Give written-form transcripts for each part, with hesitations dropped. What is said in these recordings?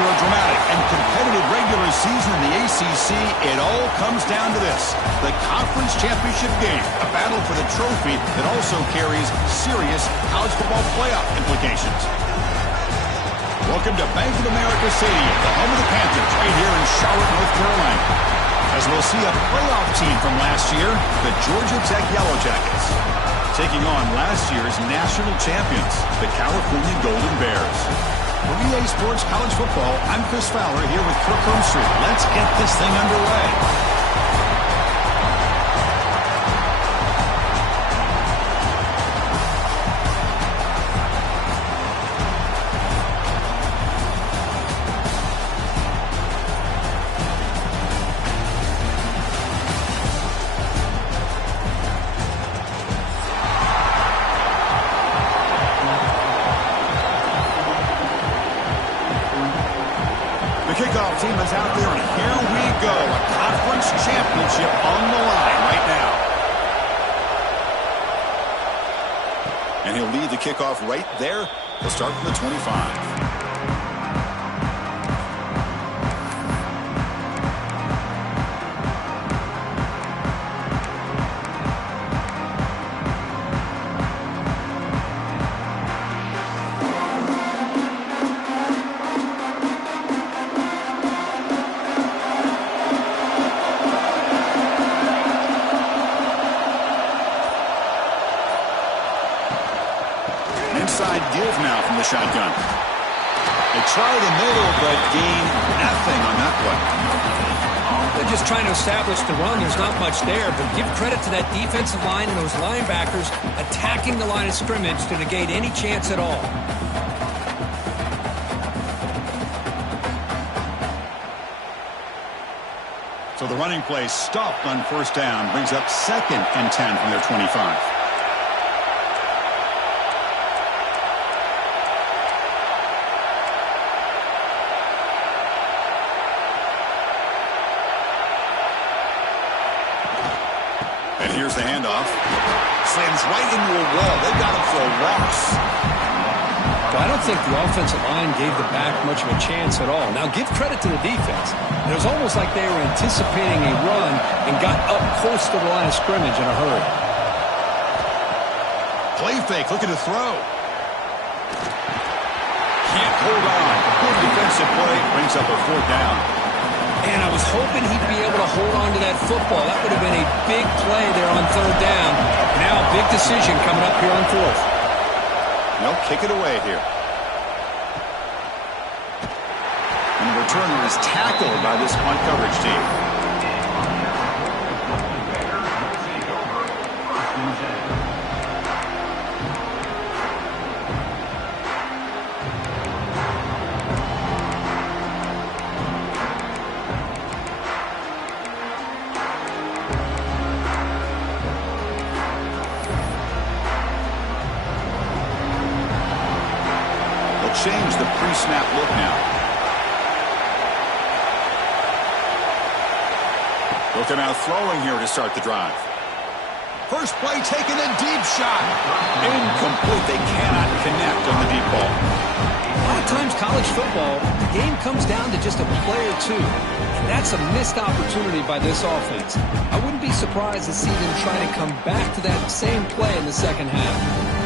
After a dramatic and competitive regular season in the ACC, it all comes down to this: the conference championship game, a battle for the trophy that also carries serious college football playoff implications. Welcome to Bank of America Stadium, the home of the Panthers, right here in Charlotte, North Carolina. As we'll see a playoff team from last year, the Georgia Tech Yellow Jackets, taking on last year's national champions, the California Golden Bears. For EA Sports College Football, I'm Chris Fowler here with Kirk Herbstreit. Let's get this thing underway. Kickoff team is out there, and here we go. A conference championship on the line right now. And he'll lead the kickoff right there. He'll start from the 25. Inside give now from the shotgun. They try the middle, but gain nothing on that play. They're just trying to establish the run. There's not much there, but give credit to that defensive line and those linebackers attacking the line of scrimmage to negate any chance at all. So the running play stopped on first down, brings up 2nd and 10 from their 25. And here's the handoff. Slams right into a wall. They've got him for a loss. Well, I don't think the offensive line gave the back much of a chance at all. Now, give credit to the defense. It was almost like they were anticipating a run and got up close to the line of scrimmage in a hurry. Play fake, looking to throw. Can't hold on. Good defensive play. Brings up a 4th down. And I was hoping he'd be able to hold on to that football. That would have been a big play there on 3rd down. Now a big decision coming up here on 4th. No, kick it away here. And the returner is tackled by this punt coverage team. Change the pre-snap look now. Looking out throwing here to start the drive. First play taken, a deep shot. Incomplete. They cannot connect on the deep ball. A lot of times college football, the game comes down to just a play or two. And that's a missed opportunity by this offense. I wouldn't be surprised to see them try to come back to that same play in the second half.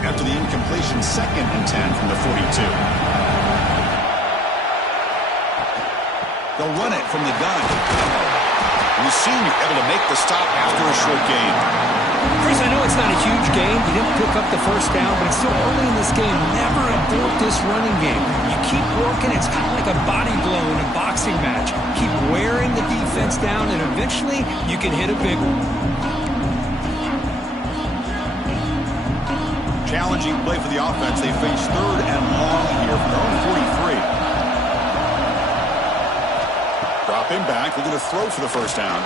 After the incompletion, 2nd and 10 from the 42. They'll run it from the gun. The senior able to make the stop after a short gain. Chris, I know it's not a huge gain. You didn't pick up the first down, but it's still early in this game. Never abort this running game. You keep working. It's kind of like a body blow in a boxing match. Keep wearing the defense down, and eventually you can hit a big one. Challenging play for the offense. They face 3rd and long here from their own 43. Dropping back, looking to throw for the first down.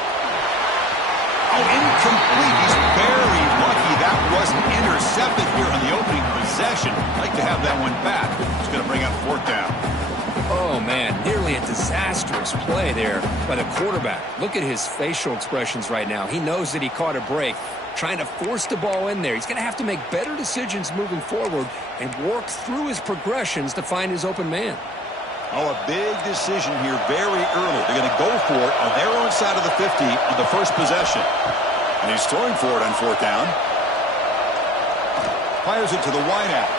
Oh, incomplete. He's very lucky that wasn't intercepted here on the opening possession. Like to have that one back. It's going to bring up 4th down. Oh, man, nearly a disastrous dangerous play there by the quarterback. Look at his facial expressions right now. He knows that he caught a break, trying to force the ball in there. He's going to have to make better decisions moving forward and work through his progressions to find his open man. Oh, a big decision here very early. They're going to go for it on their own side of the 50 on the first possession. And he's throwing for it on fourth down. Fires it to the wideout.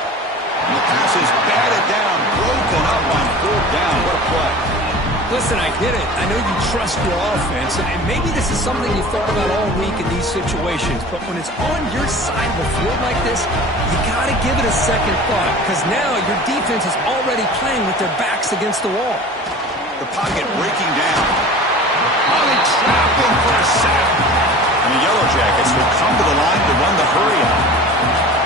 And the pass is batted down, broken up on fourth down. What a play. Listen, I get it. I know you trust your offense, and maybe this is something you thought about all week in these situations, but when it's on your side of the field like this, you got to give it a second thought, because now your defense is already playing with their backs against the wall. The pocket breaking down. Molly trapped him for a sack. And the Yellow Jackets will come to the line to run the hurry-up.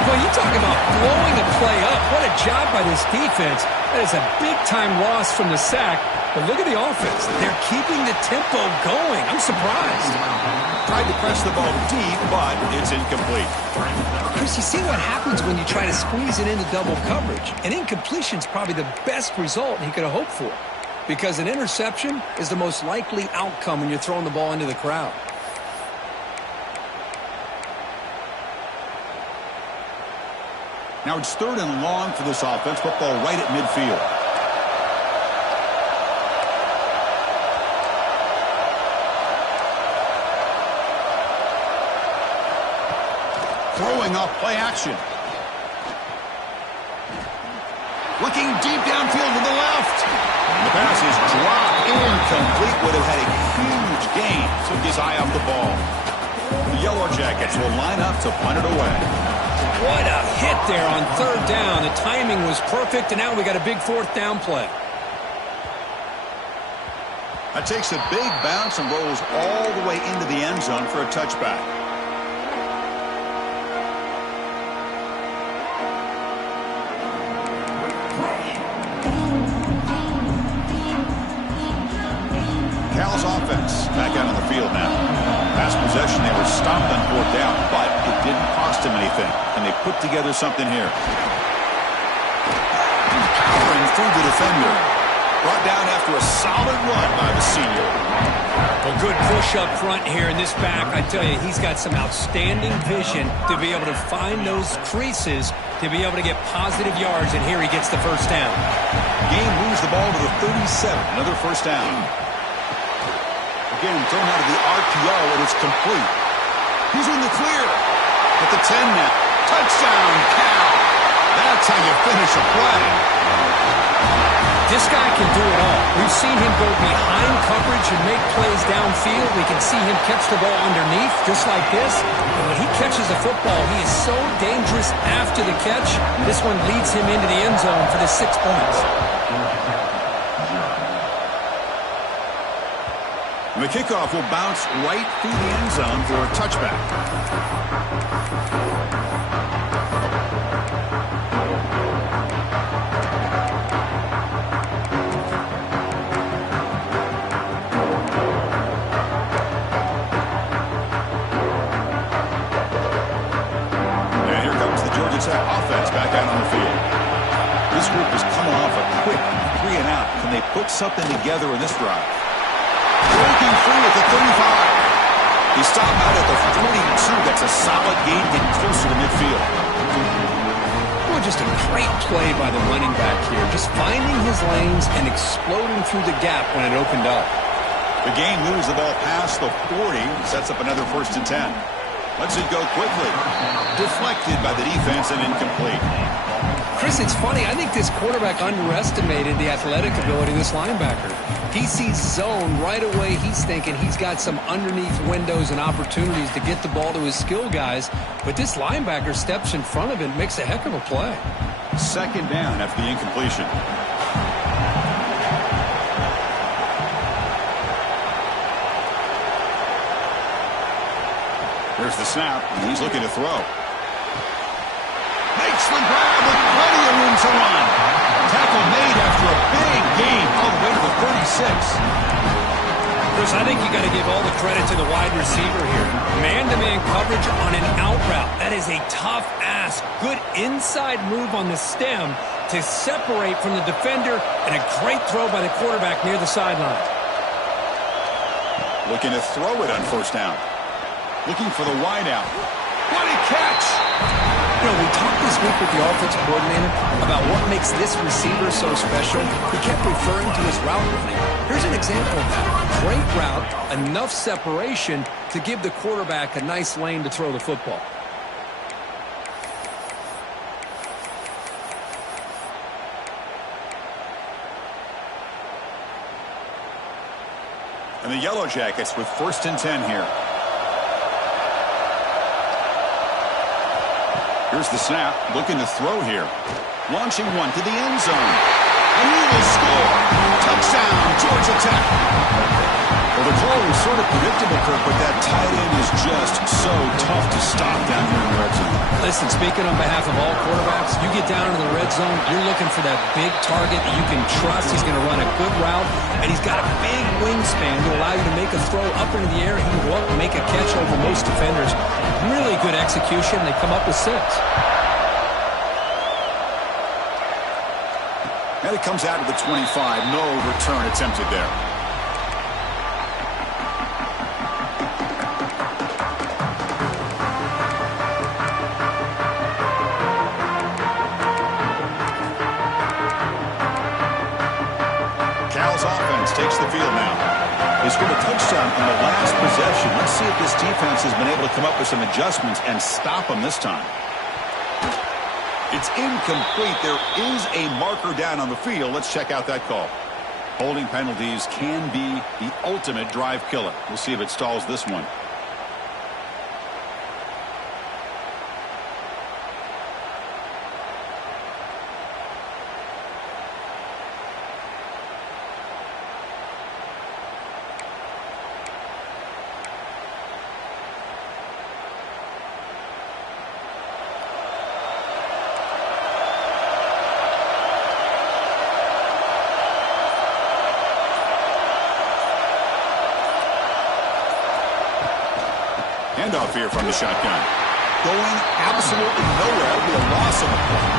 Well, you talk about blowing a play up. What a job by this defense. That is a big-time loss from the sack. But look at the offense. They're keeping the tempo going. I'm surprised. Tried to press the ball deep, but it's incomplete. Chris, you see what happens when you try to squeeze it into double coverage. An incompletion is probably the best result he could have hoped for, because an interception is the most likely outcome when you're throwing the ball into the crowd. Now it's 3rd and long for this offense. Football right at midfield. Throwing off play action. Looking deep downfield to the left. The pass is dropped incomplete. Would have had a huge gain. Took his eye off the ball. The Yellow Jackets will line up to punt it away. What a hit there on 3rd down. The timing was perfect, and now we got a big 4th down play. That takes a big bounce and rolls all the way into the end zone for a touchback. Cal's offense back out on the field now. Past possession, they were stopped on 4th down, but it didn't cost them anything, and they put together something here. Powering through the defender. Brought down after a solid run by the senior. A good push up front here in this back. I tell you, he's got some outstanding vision to be able to find those creases, to be able to get positive yards, and here he gets the first down. Game moves the ball to the 37, another first down. Again, thrown out of the RPO, and it's complete. He's in the clear. At the 10 now. Touchdown, Cal. That's how you finish a play. This guy can do it all. We've seen him go behind coverage and make plays downfield. We can see him catch the ball underneath, just like this. And when he catches a football, he is so dangerous after the catch. This one leads him into the end zone for the 6 points. The kickoff will bounce right through the end zone for a touchback. And here comes the Georgia Tech offense back out on the field. This group is coming off a quick 3 and out. Can they put something together in this drive? Breaking free at the 35. He stopped out at the 42. That's a solid gain, getting closer to midfield. Well, just a great play by the running back here. Just finding his lanes and exploding through the gap when it opened up. The game moves the ball past the 40. Sets up another 1st and 10. Lets it go quickly. Deflected by the defense and incomplete. Chris, it's funny. I think this quarterback underestimated the athletic ability of this linebacker. He sees zone right away. He's thinking he's got some underneath windows and opportunities to get the ball to his skill guys. But this linebacker steps in front of it and makes a heck of a play. 2nd down after the incompletion. Here's the snap. He's looking to throw. Makes the grab with plenty of room to run. Tackle made after a big gain all the way to the 36. Chris, I think you got to give all the credit to the wide receiver here. Man-to-man coverage on an out route. That is a tough ask. Good inside move on the stem to separate from the defender, and a great throw by the quarterback near the sideline. Looking to throw it on first down. Looking for the wide out. What a catch! You know, we talked this week with the offensive coordinator about what makes this receiver so special. He kept referring to his route running. Here's an example of that. Great route, enough separation to give the quarterback a nice lane to throw the football. And the Yellow Jackets with 1st and 10 here. Here's the snap, looking to throw here. Launching one to the end zone. And he will score. Touchdown, Georgia Tech. Well, the call was sort of predictable, Kirk, but that tight end is just so tough to stop down here in the red zone. Listen, speaking on behalf of all quarterbacks, you get down in the red zone, you're looking for that big target that you can trust. He's going to run a good route, and he's got a big wingspan to allow you to make a throw up into the air. He can go up and make a catch over most defenders. Really good execution. They come up with 6. And it comes out of the 25. No return attempted there. Cal's offense takes the field now. They scored a touchdown in the last possession. Let's see if this defense has been able to come up with some adjustments and stop them this time. It's incomplete. There is a marker down on the field. Let's check out that call. Holding penalties can be the ultimate drive killer. We'll see if it stalls this one. Handoff here from the shotgun. Going absolutely nowhere. It'll be a loss of a play.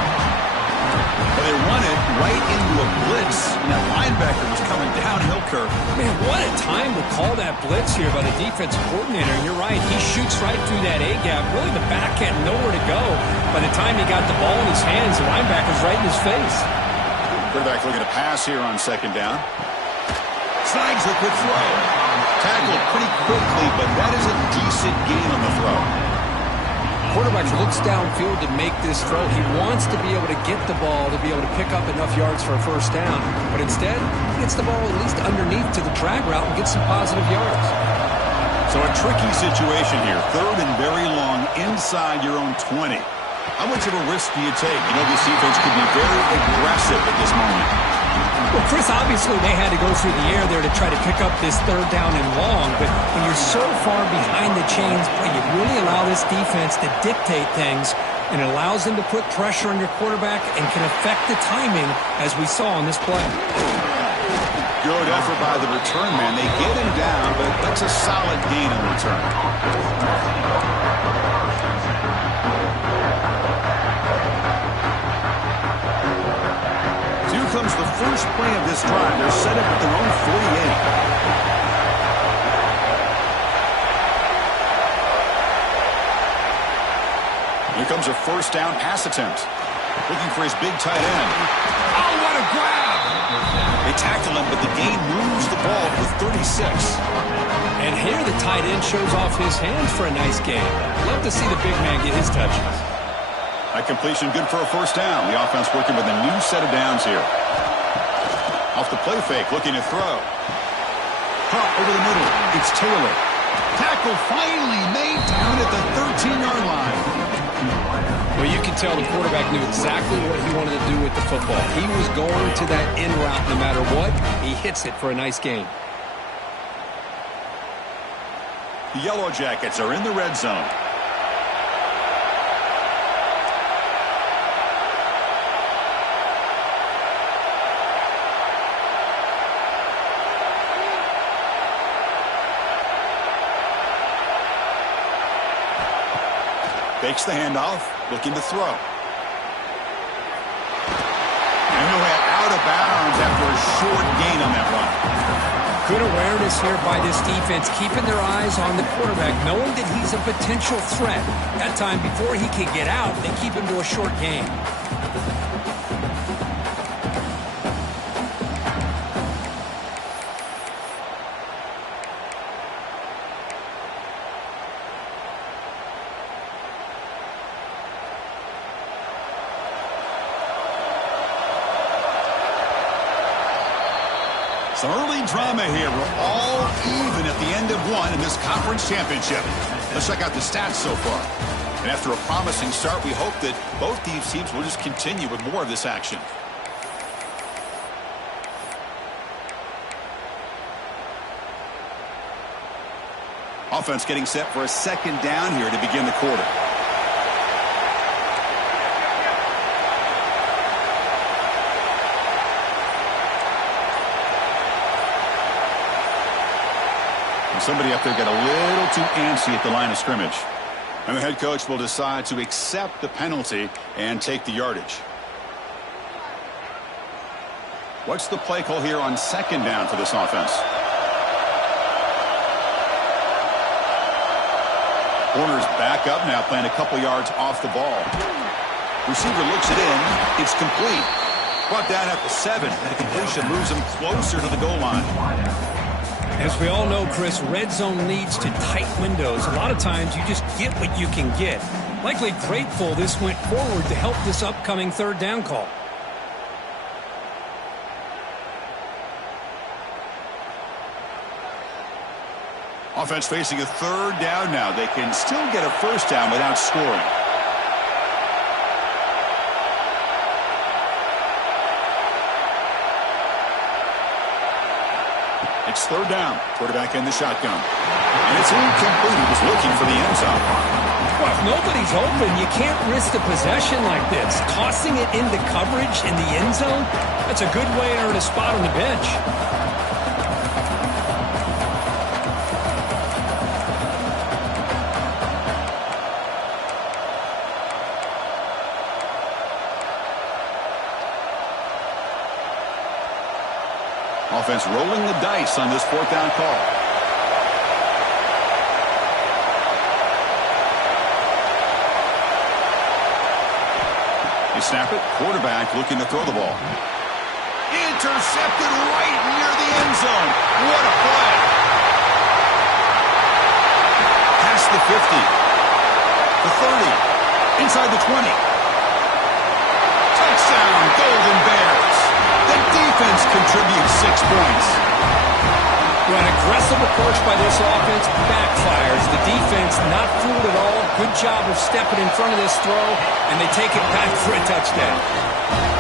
But they run it right into a blitz. And that linebacker was coming downhill, Kirk. Man, what a time to call that blitz here by the defensive coordinator. And you're right, he shoots right through that A-gap. Really, the back had nowhere to go. By the time he got the ball in his hands, the linebacker's right in his face. Quarterback looking to pass here on 2nd down. Snags the quick throw. Tackled pretty quickly, but that is a decent gain on the throw. Quarterback looks downfield to make this throw. He wants to be able to get the ball to be able to pick up enough yards for a first down. But instead, he gets the ball at least underneath to the drag route and gets some positive yards. So a tricky situation here. 3rd and very long inside your own 20. How much of a risk do you take? You know, this defense could be very aggressive at this moment. Well, Chris, obviously they had to go through the air there to try to pick up this 3rd down and long, but when you're so far behind the chains, you really allow this defense to dictate things, and it allows them to put pressure on your quarterback and can affect the timing, as we saw on this play. Good effort by the return man. They get him down, but that's a solid gain in return. Comes the first play of this drive. They're set up at their own 48. Here comes a first down pass attempt. Looking for his big tight end. Oh, what a grab! They tackle him, but the gain moves the ball to 36. And here the tight end shows off his hands for a nice gain. Love to see the big man get his touches. That completion good for a first down. The offense working with a new set of downs here. Off the play fake, looking to throw. Caught over the middle. It's Taylor. Tackle finally made down at the 13-yard line. Well, you can tell the quarterback knew exactly what he wanted to do with the football. He was going to that in route no matter what. He hits it for a nice gain. The Yellow Jackets are in the red zone. Fakes the handoff, looking to throw. And he'll head out of bounds after a short gain on that run. Good awareness here by this defense, keeping their eyes on the quarterback, knowing that he's a potential threat. That time, before he can get out, they keep him to a short game. Some early drama here. We're all even at the end of one in this conference championship. Let's check out the stats so far. And after a promising start, we hope that both these teams will just continue with more of this action. Offense getting set for a second down here to begin the quarter. Somebody up there got a little too antsy at the line of scrimmage. And the head coach will decide to accept the penalty and take the yardage. What's the play call here on second down for this offense? Corner's back up now, playing a couple yards off the ball. Receiver looks it in. It's complete. Brought down at the 7. And the completion moves him closer to the goal line. As we all know, Chris, red zone leads to tight windows. A lot of times you just get what you can get. Likely grateful this went forward to help this upcoming third down call. Offense facing a third down now. They can still get a first down without scoring. It's third down. Quarterback in the shotgun. And it's incomplete. He was looking for the end zone. Well, if nobody's open, you can't risk the possession like this. Tossing it into coverage in the end zone, that's a good way to earn a spot on the bench. Offense rolling the dice on this fourth down call. They snap it. Quarterback looking to throw the ball. Intercepted right near the end zone. What a play. Past the 50. The 30. Inside the 20. Touchdown, Golden Bears. The defense contributes 6 points. Well, an aggressive approach by this offense backfires. The defense not fooled at all. Good job of stepping in front of this throw, and they take it back for a touchdown.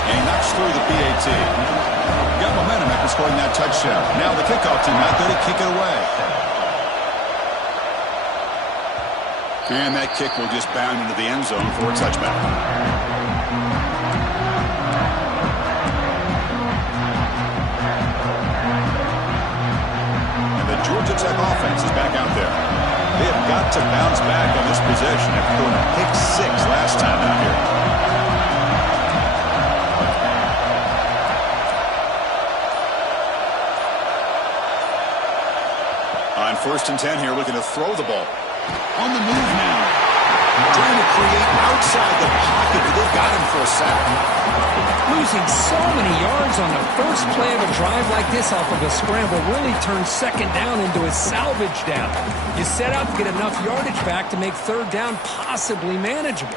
And he knocks through the PAT. Got momentum after scoring that touchdown. Now the kickoff team out there to kick it away. And that kick will just bound into the end zone for a touchback. Georgia Tech offense is back out there. They have got to bounce back on this possession after throwing a pick 6 last time out here. On 1st and 10 here, looking to throw the ball. On the move now. Trying to create outside the pocket, but they've got him for a sack. Losing so many yards on the first play of a drive like this off of a scramble really turns second down into a salvage down. You set out to get enough yardage back to make third down possibly manageable.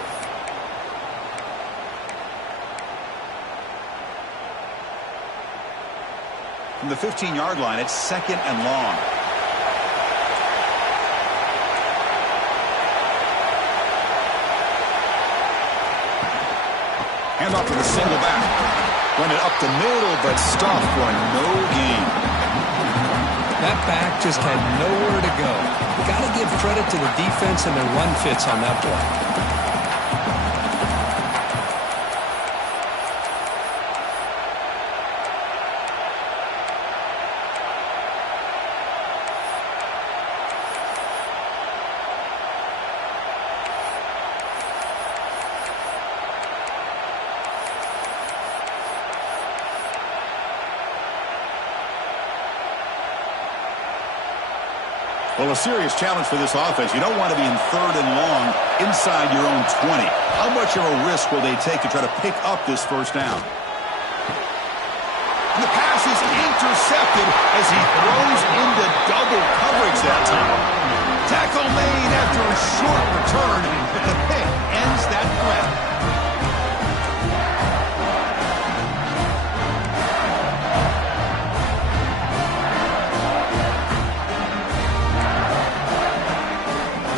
From the 15-yard line, it's 2nd and long. Hand off to the single back. Run it up the middle, but stuffed for no gain. That back just had nowhere to go. You got to give credit to the defense and their run fits on that play. Well, a serious challenge for this offense. You don't want to be in 3rd and long inside your own 20. How much of a risk will they take to try to pick up this first down? And the pass is intercepted as he throws into double coverage that time. Tackle made after a short return, but the pick ends that threat.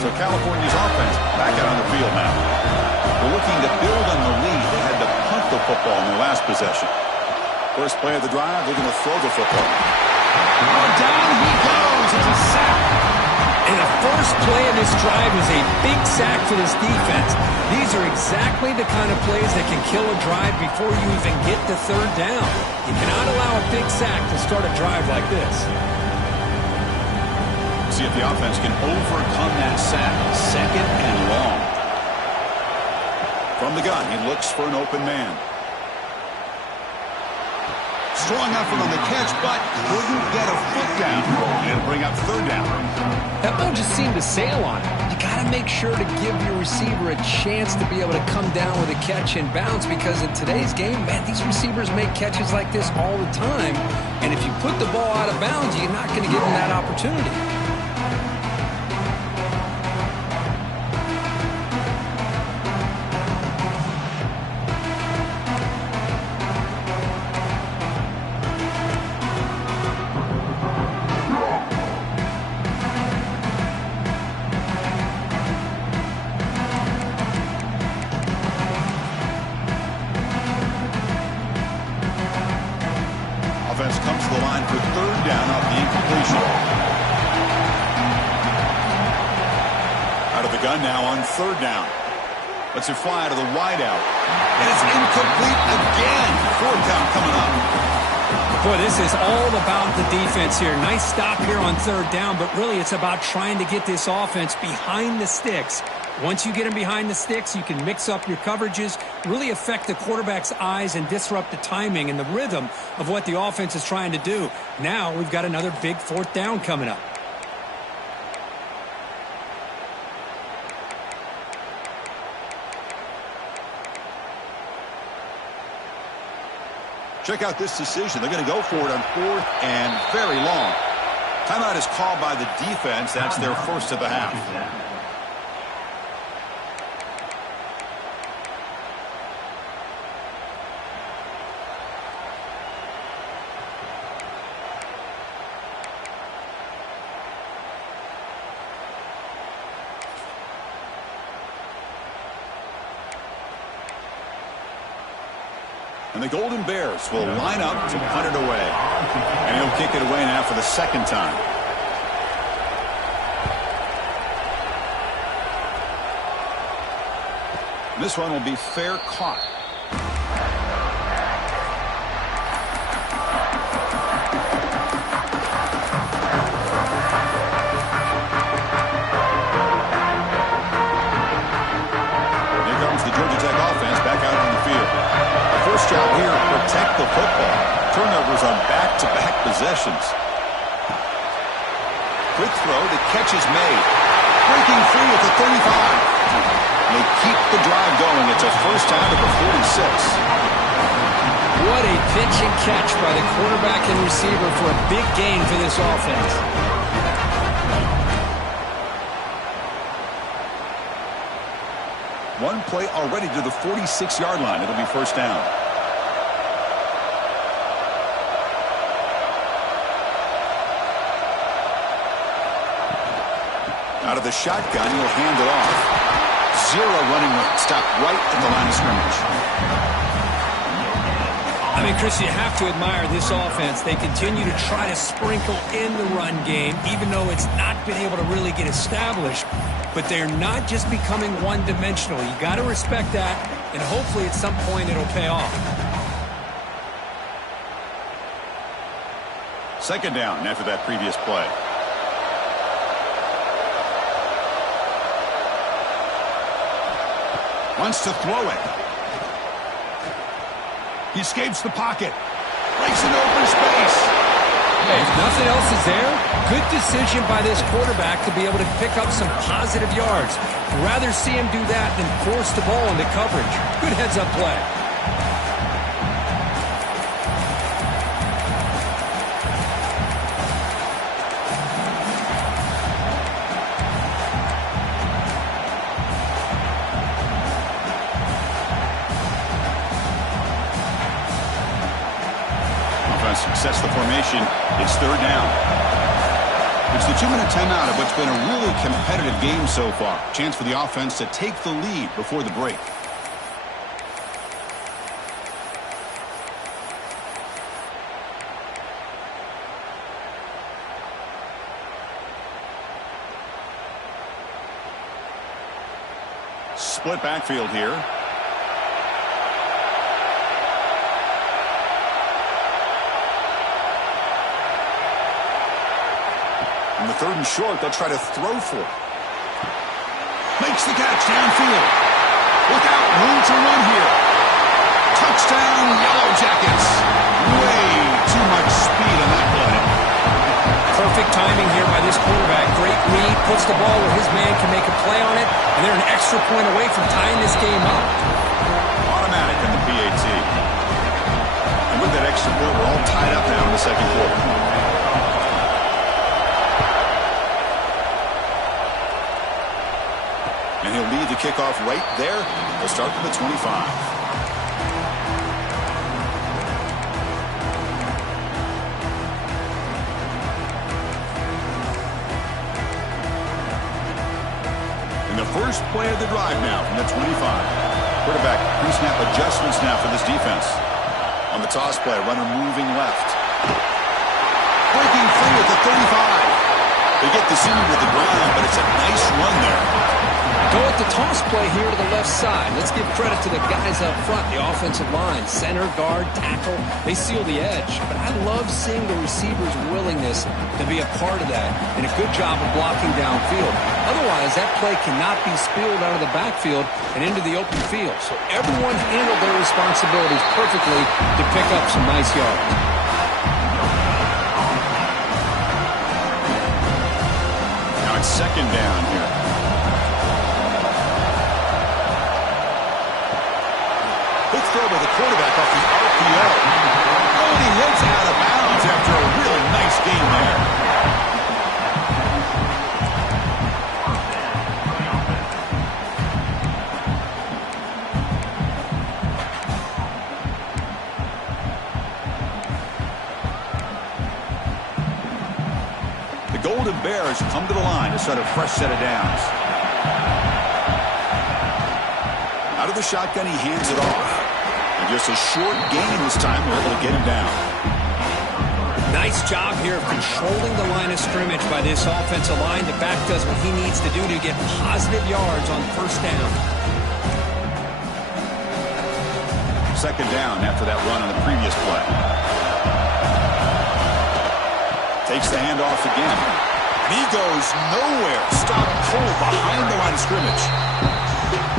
So California's offense back out on the field now. They're looking to build on the lead. They had to punt the football in their last possession. First play of the drive, they're going to throw the football. Down he goes. It's a sack. And the first play of this drive is a big sack for this defense. These are exactly the kind of plays that can kill a drive before you even get to 3rd down. You cannot allow a big sack to start a drive like this. See if the offense can overcome that sack. 2nd and long. From the gun, he looks for an open man. Strong effort on the catch, but couldn't get a foot down. And bring up 3rd down. That ball just seemed to sail on it. You got to make sure to give your receiver a chance to be able to come down with a catch and bounce, because in today's game, man, these receivers make catches like this all the time. And if you put the ball out of bounds, you're not going to give them that opportunity. Offense comes to the line for 3rd down off the incompletion. Out of the gun now on 3rd down. Lets it fly to the wideout. And it's incomplete again. 4th down coming up. Boy, this is all about the defense here. Nice stop here on 3rd down, but really it's about trying to get this offense behind the sticks. Once you get them behind the sticks, you can mix up your coverages, really affect the quarterback's eyes and disrupt the timing and the rhythm of what the offense is trying to do. Now we've got another big 4th down coming up. Check out this decision. They're going to go for it on 4th and very long. Timeout is called by the defense. That's their first of the half. And the Golden Bears will line up to punt it away. And he'll kick it away now for the 2nd time. This one will be fair caught. Here comes the Georgia Tech offense back out on the field. First job here, protect the football. Turnovers on back-to-back possessions. Quick throw, the catch is made. Breaking free at the 35. They keep the drive going. It's a first down at the 46. What a pitch and catch by the quarterback and receiver for a big gain for this offense. One play already to the 46-yard line. It'll be first down. Out of the shotgun, he'll hand it off. 0 running room. Stop right at the line of scrimmage. I mean, Chris, you have to admire this offense. They continue to try to sprinkle in the run game, even though it's not been able to really get established. But they're not just becoming one-dimensional. You got to respect that, and hopefully at some point it'll pay off. 2nd down after that previous play. Wants to throw it. He escapes the pocket. Breaks into open space. Hey, if nothing else is there, good decision by this quarterback to be able to pick up some positive yards. I'd rather see him do that than force the ball into coverage. Good heads-up play. Sets the formation. It's third down. It's the 2-minute timeout of what's been a really competitive game so far. Chance for the offense to take the lead before the break. Split backfield here. On the 3rd and short, they'll try to throw for it. Makes the catch downfield. Look out, room to run here. Touchdown, Yellow Jackets. Way too much speed on that play. Perfect timing here by this quarterback. Great read, puts the ball where his man can make a play on it, and they're an extra point away from tying this game up. Automatic in the PAT. And with that extra point, we're all tied up now in the second quarter. And he'll lead the kickoff right there. They'll start from the 25. And the first play of the drive now from the 25. Quarterback pre-snap adjustments now for this defense. On the toss play, runner moving left. Breaking free at the 35. They get the senior to the ground, but it's a nice run there. Go at the toss play here to the left side. Let's give credit to the guys up front, the offensive line, center, guard, tackle. They seal the edge. But I love seeing the receiver's willingness to be a part of that and a good job of blocking downfield. Otherwise, that play cannot be spilled out of the backfield and into the open field. So everyone handled their responsibilities perfectly to pick up some nice yards. Now it's second down here. Quick throw by the quarterback off the RPO. Oh, and he hits out of bounds after a really nice game there. The Golden Bears come to the line to start a fresh set of downs. Out of the shotgun, he hands it off. And just a short gain this time, they're able to get him down. Nice job here of controlling the line of scrimmage by this offensive line. The back does what he needs to do to get positive yards on first down. Second down after that run on the previous play. Takes the handoff again. And he goes nowhere. Stop cold behind the line of scrimmage.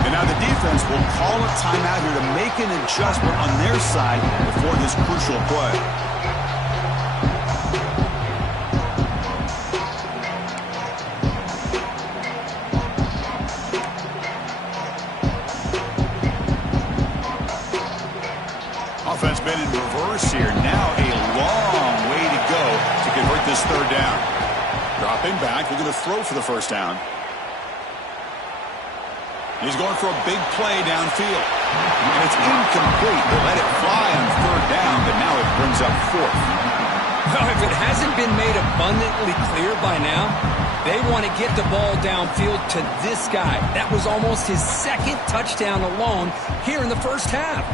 And now the defense will call a timeout here to make an adjustment on their side before this crucial play. Offense been in reverse here. Now a long way to go to convert this third down. Dropping back. They're going to throw for the first down. He's going for a big play downfield. And it's incomplete. They let it fly on third down, but now it brings up fourth. Well, if it hasn't been made abundantly clear by now, they want to get the ball downfield to this guy. That was almost his second touchdown alone here in the first half.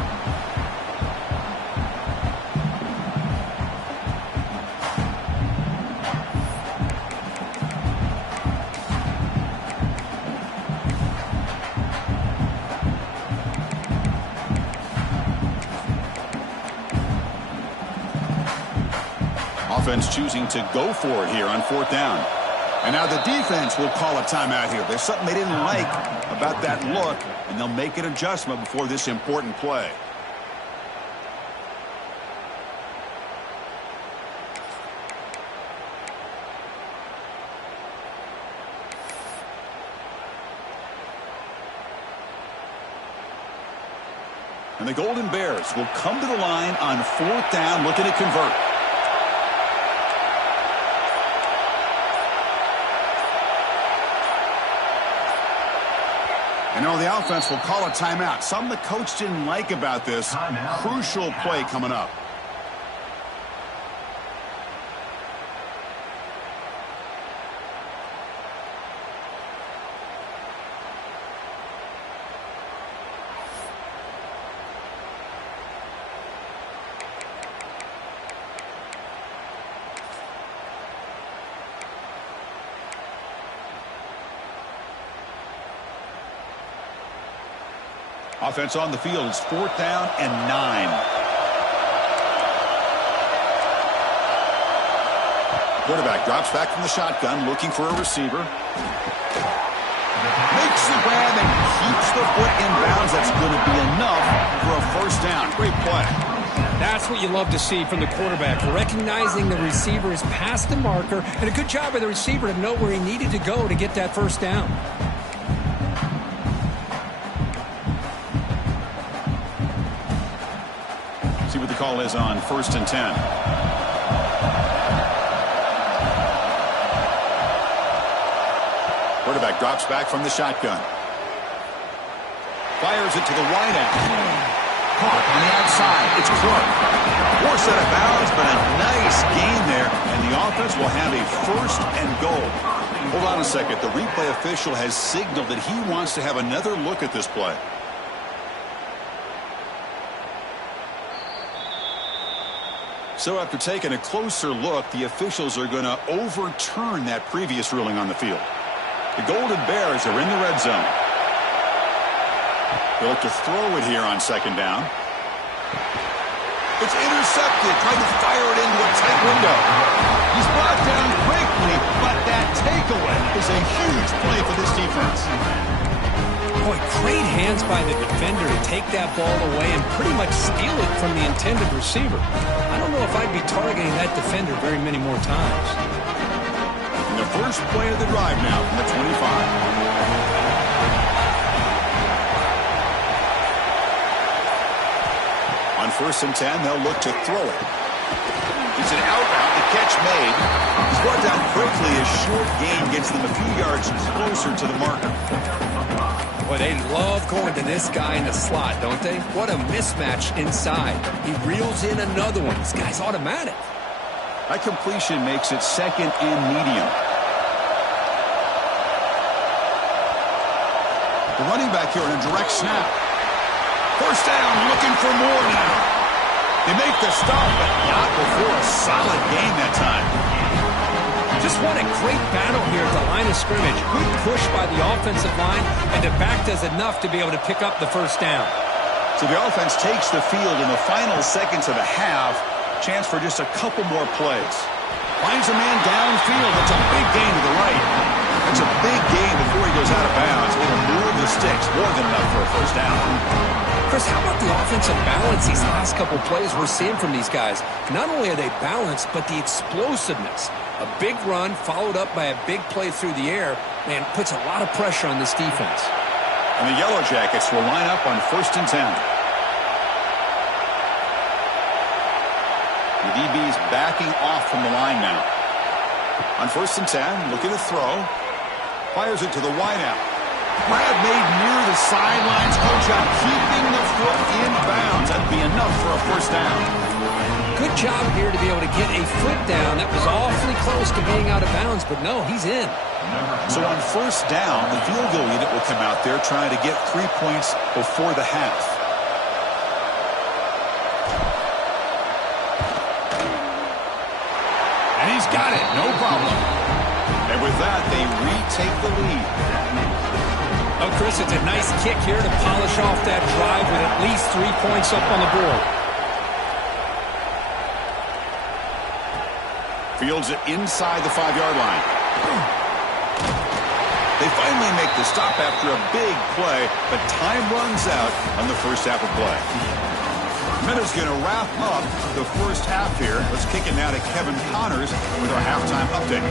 Offense choosing to go for it here on fourth down. And now the defense will call a timeout here. There's something they didn't like about that look, and they'll make an adjustment before this important play. And the Golden Bears will come to the line on 4th down, looking to convert. And now the offense will call a timeout. Something the coach didn't like about this. Crucial play coming up. Offense on the field is 4th down and 9. Quarterback drops back from the shotgun, looking for a receiver. Makes the grab and keeps the foot in bounds. That's going to be enough for a 1st down. Great play. That's what you love to see from the quarterback, recognizing the receiver is past the marker, and a good job by the receiver to know where he needed to go to get that 1st down. See what the call is on 1st and 10. Quarterback drops back from the shotgun. Fires it to the wide out. Caught on the outside. It's Clark. 4 set of bounds, but a nice gain there, and the offense will have a 1st and goal. Hold on a second. The replay official has signaled that he wants to have another look at this play. So after taking a closer look, the officials are going to overturn that previous ruling on the field. The Golden Bears are in the red zone. They'll look to throw it here on 2nd down. It's intercepted. Trying to fire it into a tight window. He's brought down quickly, but that takeaway is a huge play for this defense. Boy, great hands by the defender to take that ball away and pretty much steal it from the intended receiver. I don't know if I'd be targeting that defender very many more times. And the first play of the drive now from the 25. On 1st and 10, they'll look to throw it. It's an out route, the catch made. He's brought down quickly. A short gain gets them a few yards closer to the marker. Boy, they love going to this guy in the slot, don't they? What a mismatch inside. He reels in another one. This guy's automatic. That completion makes it 2nd and medium. The running back here in a direct snap. 1st down, looking for more now. They make the stop, but not before a solid gain that time. Just won a great battle here at the line of scrimmage. Good push by the offensive line, and the back does enough to be able to pick up the 1st down. So the offense takes the field in the final seconds of the half. Chance for just a couple more plays. Finds a man downfield. That's a big gain to the right. That's a big gain before he goes out of bounds. It'll move the sticks. More than enough for a 1st down. Chris, how about the offensive balance these last couple plays we're seeing from these guys? Not only are they balanced, but the explosiveness. A big run followed up by a big play through the air, man, puts a lot of pressure on this defense. And the Yellow Jackets will line up on 1st and 10. The DB's backing off from the line now. On 1st and 10, looking to throw. Fires it to the wideout. Grab made near the sidelines. Good job keeping the foot in bounds. That'd be enough for a 1st down. Good job here to be able to get a foot down. That was awfully close to being out of bounds, but no, he's in. So on 1st down, the field goal unit will come out there trying to get 3 points before the half. And he's got it, no problem. And with that, they retake the lead. Oh, Chris, it's a nice kick here to polish off that drive with at least 3 points up on the board. Fields it inside the 5-yard line. They finally make the stop after a big play, but time runs out on the 1st half of play. Minute's going to wrap up the 1st half here. Let's kick it now to Kevin Connors with our halftime update.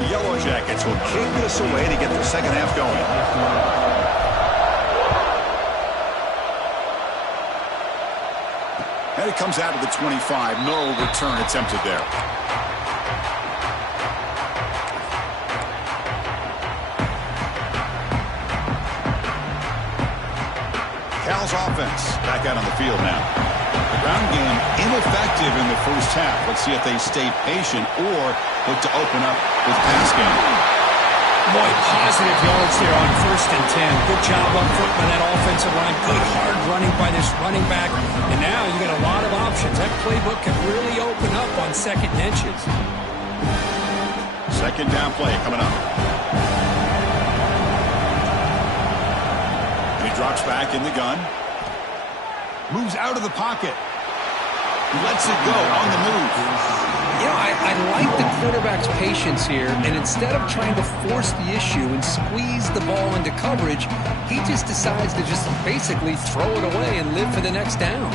The Yellow Jackets will kick this away to get the 2nd half going. It comes out of the 25. No return attempted there. Cal's offense back out on the field now. The ground game ineffective in the first half. Let's see if they stay patient or look to open up with pass game. Boy, positive yards there on 1st and 10. Good job up front by that offensive line. Good hard running by this running back. And now you got a lot of options. That playbook can really open up on 2nd and inches. 2nd down play coming up. And he drops back in the gun. Moves out of the pocket. Lets it go on the move. You know, I like the quarterback's patience here, and instead of trying to force the issue and squeeze the ball into coverage, he just decides to just basically throw it away and live for the next down.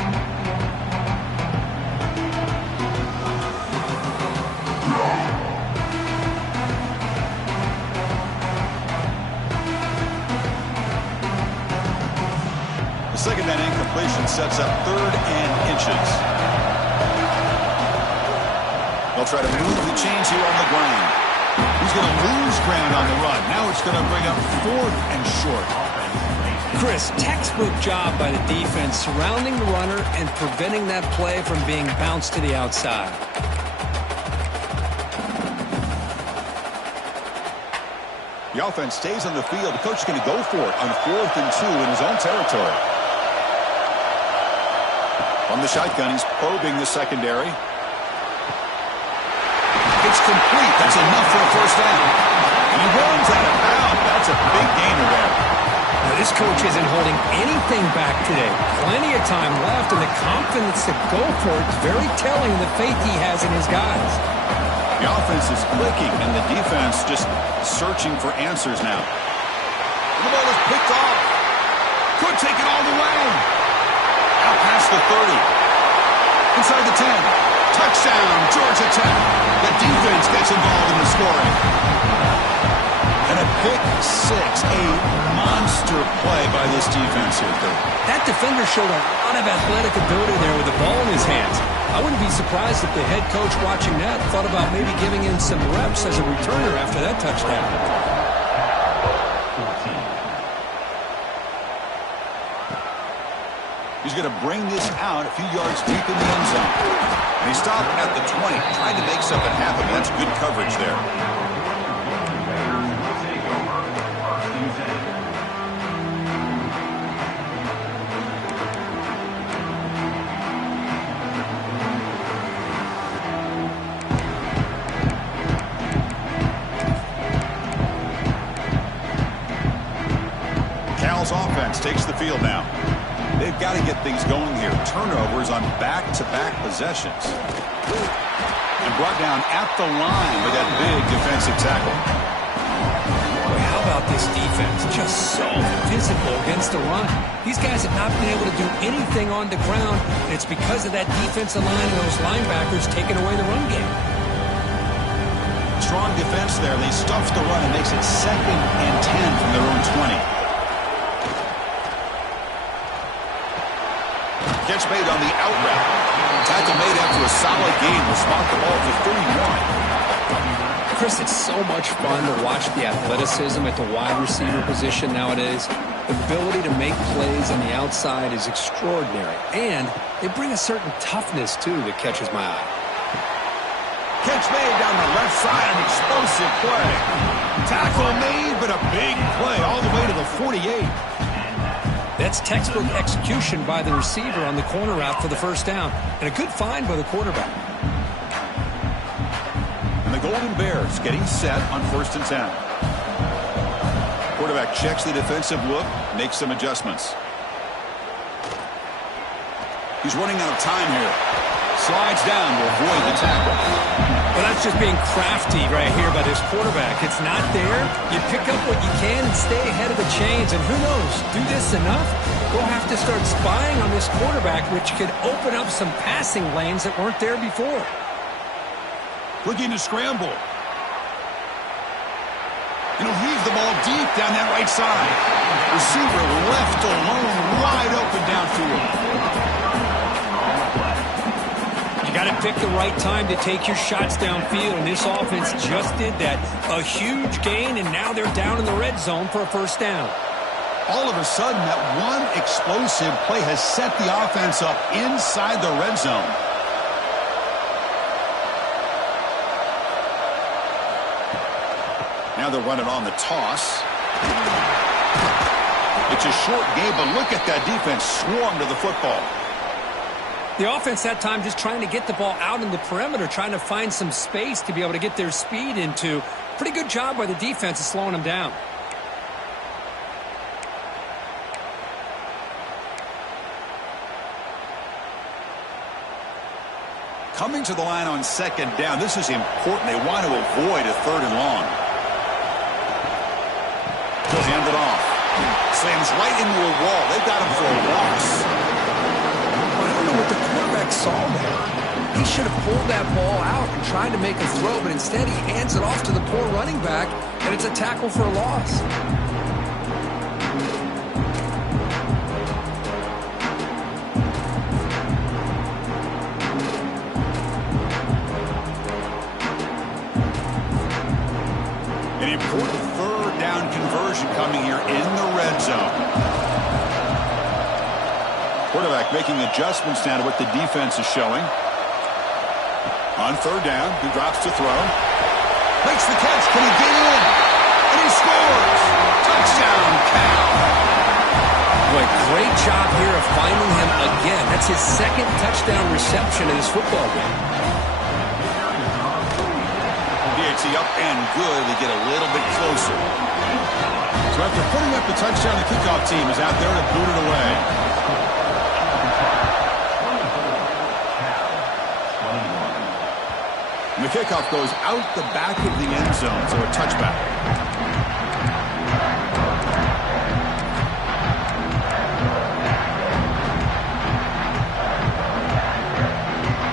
The 2nd down incompletion sets up 3rd and inches. They'll try to move the chains here on the ground. He's going to lose ground on the run. Now it's going to bring up 4th and short. Chris, textbook job by the defense surrounding the runner and preventing that play from being bounced to the outside. The offense stays on the field. The coach is going to go for it on 4th and 2 in his own territory. From the shotgun, he's probing the secondary. It's complete. That's enough for a 1st down. And he runs out of bounds. That's a big gainer there. Now, this coach isn't holding anything back today. Plenty of time left, and the confidence to go for it is very telling of the faith he has in his guys. The offense is clicking, and the defense just searching for answers now. The ball is picked off. Could take it all the way. Out past the 30. Inside the 10. Touchdown, Georgia Tech. The defense gets involved in the scoring. And a pick 6, a monster play by this defense here, Kurt. That defender showed a lot of athletic ability there with the ball in his hands. I wouldn't be surprised if the head coach watching that thought about maybe giving him some reps as a returner after that touchdown. He's going to bring this out a few yards deep in the end zone. And he stopped at the 20, trying to make something happen. That's good coverage there. Cal's offense takes the field now. They've got to get things going here. Turnovers on back-to-back possessions. And brought down at the line with that big defensive tackle. Boy, how about this defense? Just so physical against the run. These guys have not been able to do anything on the ground, and it's because of that defensive line and those linebackers taking away the run game. Strong defense there. They stuff the run and makes it 2nd and 10 from their own 20. Catch made on the out route. Tackle made after a solid game. Will spot the ball for 31. Chris, it's so much fun to watch the athleticism at the wide receiver position nowadays. The ability to make plays on the outside is extraordinary. And they bring a certain toughness, too, that catches my eye. Catch made down the left side. An explosive play. Tackle made, but a big play all the way to the 48. That's textbook execution by the receiver on the corner route for the 1st down. And a good find by the quarterback. And the Golden Bears getting set on 1st and 10. Quarterback checks the defensive look, makes some adjustments. He's running out of time here. Slides down to avoid the tackle. Well, that's just being crafty right here by this quarterback. It's not there. You pick up what you can and stay ahead of the chains. And who knows, do this enough, we'll have to start spying on this quarterback, which could open up some passing lanes that weren't there before. Looking to scramble. And he'll heave the ball deep down that right side. Receiver left alone, wide open downfield. got to pick the right time to take your shots downfield, and this offense just did that. A huge gain, and now they're down in the red zone for a first down. All of a sudden, that one explosive play has set the offense up inside the red zone. Now they're running on the toss. It's a short game, but look at that defense swarm to the football. The offense that time just trying to get the ball out in the perimeter, trying to find some space to be able to get their speed into. Pretty good job by the defense of slowing them down. Coming to the line on second down, this is important. They want to avoid a third and long. He'll hand it off. Slams right into a wall. They've got him for a loss. I don't know what the quarterback saw there. He should have pulled that ball out and tried to make a throw, but instead he hands it off to the poor running back, and it's a tackle for a loss. An important third down conversion coming here in the red zone. Quarterback making adjustments now to what the defense is showing. On third down, he drops to throw. Makes the catch. Can he get in? And he scores. Touchdown, Cal. Boy, great job here of finding him again. That's his second touchdown reception in this football game. Up and good. They get a little bit closer. So after putting up the touchdown, the kickoff team is out there to boot it away. And the kickoff goes out the back of the end zone, so a touchback.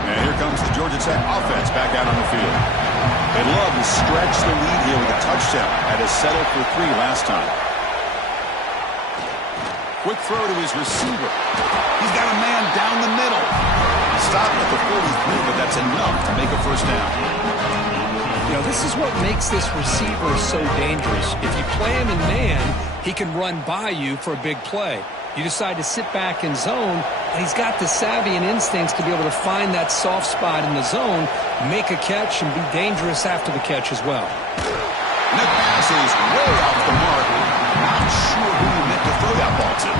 And here comes the Georgia Tech offense back out on the field. They love to stretch the lead here with a touchdown. Had to settle for 3 last time. Quick throw to his receiver. He's got a man down the middle. Stopped at the 43, but that's enough to make a first down. You know, this is what makes this receiver so dangerous. If you play him in man, he can run by you for a big play. You decide to sit back in zone, and he's got the savvy and instincts to be able to find that soft spot in the zone, make a catch, and be dangerous after the catch as well. And that pass is way off the mark. Not sure who he meant to throw that ball to.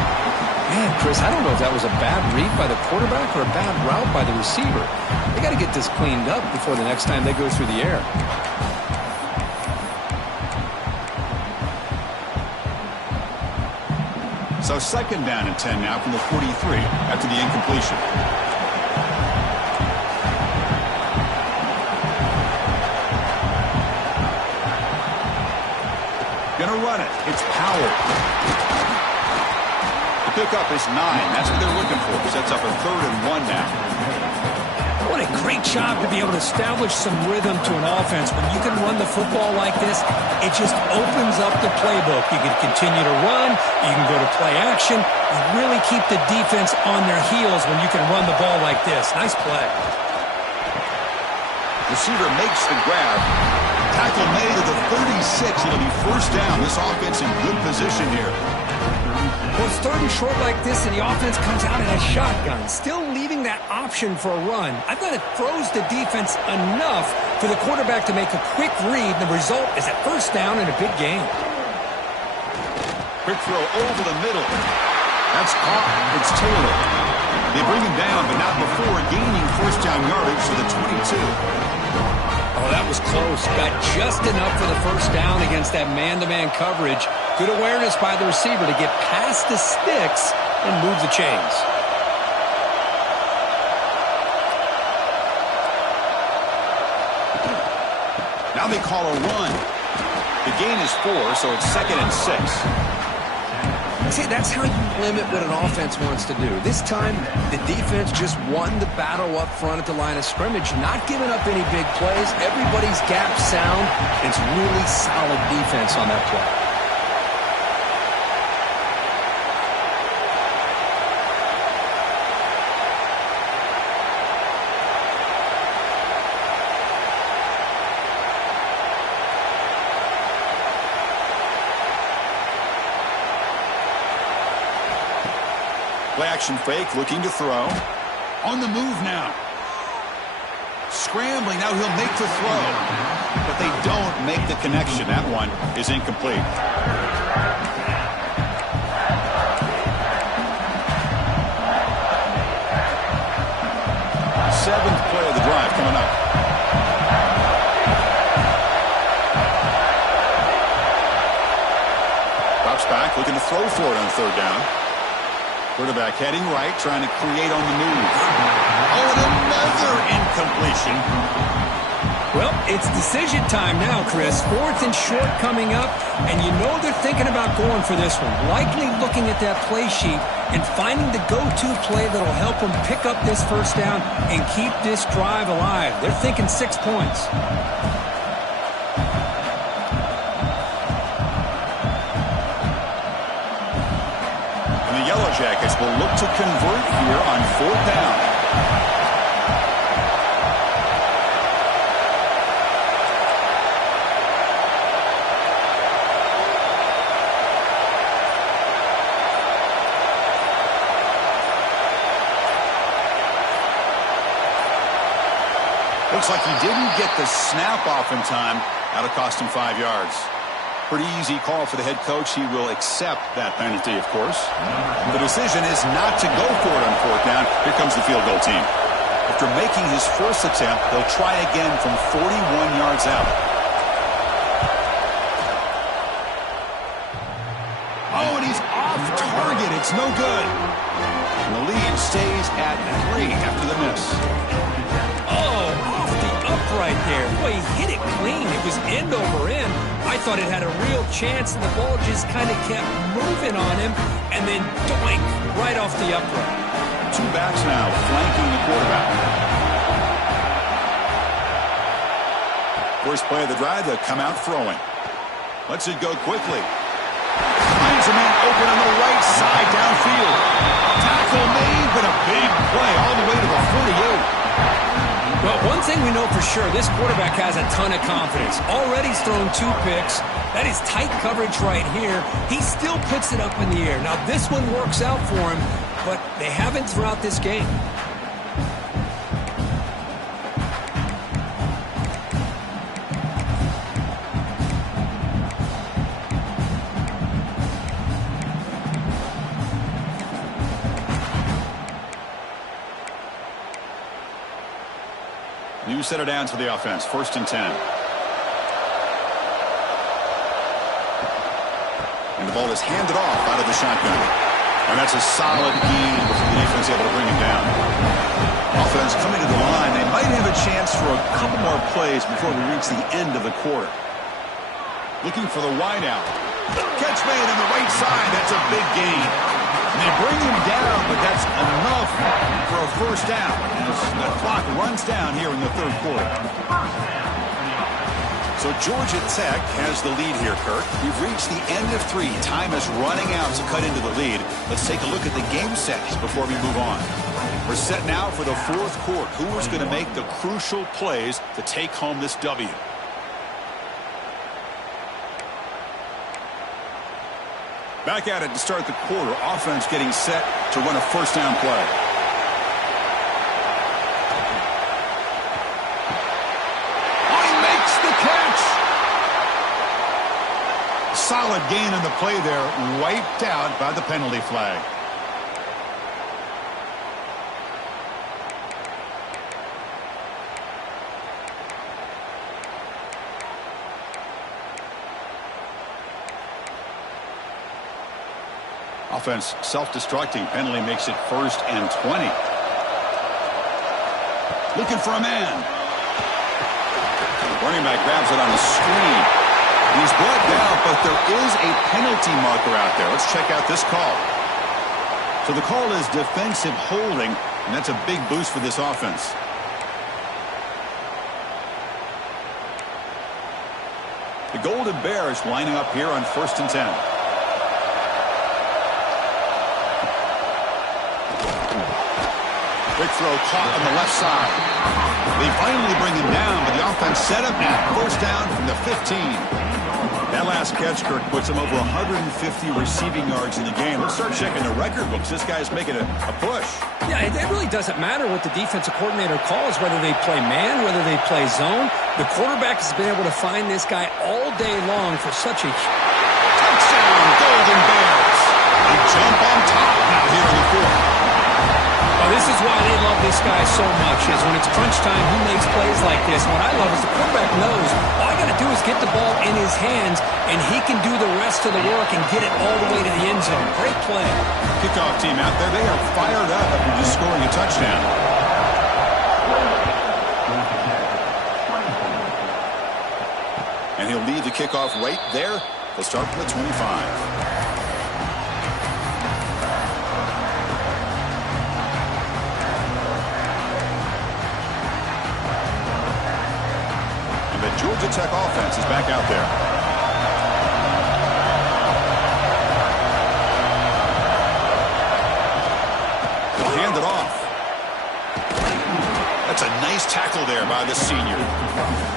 Man, Chris, I don't know if that was a bad read by the quarterback or a bad route by the receiver. They got to get this cleaned up before the next time they go through the air. So second down and 10 now from the 43 after the incompletion. Gonna run it. It's Powell. The pickup is 9. That's what they're looking for. Sets up a 3rd and 1 now. What a great job to be able to establish some rhythm to an offense. When you can run the football like this, it just opens up the playbook. You can continue to run. You can go to play action. You really keep the defense on their heels when you can run the ball like this. Nice play. Receiver makes the grab. Tackle made to the 36. It'll be first down. This offense in good position here. Well, it's 3rd and short like this, and the offense comes out in a shotgun, still leaving that option for a run. I thought it throws the defense enough for the quarterback to make a quick read, and the result is a first down in a big game. Quick throw over the middle. That's caught. It's Taylor. They bring him down, but not before gaining first down yardage to the 22. Oh, that was close. Got just enough for the first down against that man-to-man coverage. Good awareness by the receiver to get past the sticks and move the chains. Now they call a run. The gain is 4, so it's 2nd and 6. See, that's how you limit what an offense wants to do. This time, the defense just won the battle up front at the line of scrimmage, not giving up any big plays. Everybody's gap sound. It's really solid defense on that play. Play action fake, looking to throw. On the move now. Scrambling, now he'll make the throw. But they don't make the connection. That one is incomplete. Seventh play of the drive coming up. Drops back, looking to throw for it on third down. Quarterback heading right, trying to create on the move. Oh, and another incompletion. Well, it's decision time now, Chris. 4th and short coming up, and you know they're thinking about going for this one. Likely looking at that play sheet and finding the go-to play that'll help them pick up this first down and keep this drive alive. They're thinking 6 points. Jackets will look to convert here on 4th down. Looks like he didn't get the snap off in time. That'll cost him 5 yards. Pretty easy call for the head coach. He will accept that penalty, of course. The decision is not to go for it on 4th down. Here comes the field goal team. After making his first attempt, they'll try again from 41 yards out. Oh, and he's off target. It's no good. And the lead stays at 3 after the miss. Oh, off the upright there. Boy, he hit it clean. It was end over end. I thought it had a real chance, and the ball just kind of kept moving on him, and then doink, right off the upright. 2 backs now flanking the quarterback. First play of the drive, they'll come out throwing. Lets it go quickly. Finds a man open on the right side downfield. Tackle made, but a big play all the way to the 48. Well, one thing we know for sure, this quarterback has a ton of confidence. Already he's thrown 2 picks. That is tight coverage right here. He still puts it up in the air. Now, this one works out for him, but they haven't throughout this game. New set of downs for the offense. 1st and 10. And the ball is handed off out of the shotgun. And that's a solid gain before the defense able to bring him down. Offense coming to the line. They might have a chance for a couple more plays before we reach the end of the quarter. Looking for the wide out. Catch made on the right side. That's a big gain. And they bring him down, but that's enough for a first down as the clock runs down here in the 3rd quarter. So Georgia Tech has the lead here, Kirk. We've reached the end of 3. Time is running out to cut into the lead. Let's take a look at the game sets before we move on. We're set now for the 4th quarter. Who is going to make the crucial plays to take home this W? Back at it to start the quarter. Offense getting set to run a first down play. Oh, he makes the catch. Solid gain on the play there. Wiped out by the penalty flag. Offense self-destructing. Penalty makes it 1st and 20. Looking for a man. Running back grabs it on the screen. He's brought down, but there is a penalty marker out there. Let's check out this call. So the call is defensive holding, and that's a big boost for this offense. The Golden Bears lining up here on 1st and 10. Quick throw caught on the left side. They finally bring him down, but the offense set up at 1st down from the 15. That last catch, Kirk, puts him over 150 receiving yards in the game. Let's start checking the record books. This guy's making a push. Yeah, it really doesn't matter what the defensive coordinator calls, whether they play man, whether they play zone. The quarterback has been able to find this guy all day long for such a touchdown, Golden Bears. They jump on top now here in the fourth. Well, this is why they love this guy so much, is when it's crunch time, he makes plays like this. What I love is the quarterback knows all I got to do is get the ball in his hands, and he can do the rest of the work and get it all the way to the end zone. Great play. Kickoff team out there, they are fired up after just scoring a touchdown. And he'll lead the kickoff right there. They'll start from the 25. Georgia Tech offense is back out there. They'll hand it off. That's a nice tackle there by the senior.